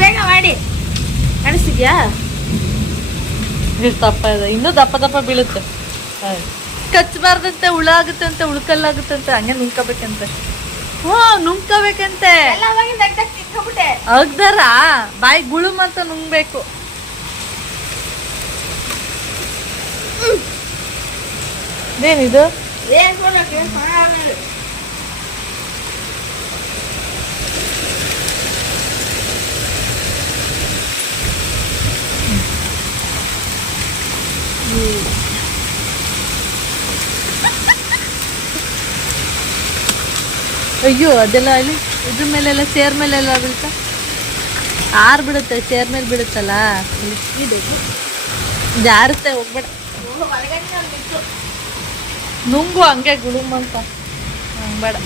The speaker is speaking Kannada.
ಬೇಗ ಮಾಡಿ. ಕಾಣಿಸ್ತಿದ್ಯಾ? ದಪ್ಪ ಇದೆ. ಇನ್ನೂ ದಪ್ಪ ದಪ್ಪ ಬೀಳುತ್ತೆ. ಕಚ್ಚಬಾರ್ದಂತೆ ಹುಳ ಆಗುತ್ತೆ ಅಂತ ಉಳ್ಕಲ್ಲಾಗುತ್ತೆ ಅಂತ ಹಂಗೆ ನುಂಕಬೇಕಂತೆ ಹ್ಞೂ ನುಂಕಬೇಕಂತೆ ಅಗ್ದಾರ? ಬಾಯಿ ಗುಳು ಮಾತ್ರ ನುಂಗ್ಬೇಕು. ಏನಿದು? ಅಯ್ಯೋ, ಅದೆಲ್ಲ ಅಲ್ಲಿ ಇದ್ರ ಮೇಲೆಲ್ಲ ಚೇರ್ ಮೇಲೆಲ್ಲ ಬೀಳ್ತಾ? ಆರ್ ಬಿಡುತ್ತೆ ಚೇರ್ ಮೇಲೆ ಬೀಳುತ್ತಲ್ಲ? ಇದು ಜಾರುತ್ತೆ, ಹೋಗ್ಬೇಡ. ನುಂಗು ಹಂಗೆ ಗುಳುಮ್ ಅಂತ. ಹಂಗ್ ಬೇಡ.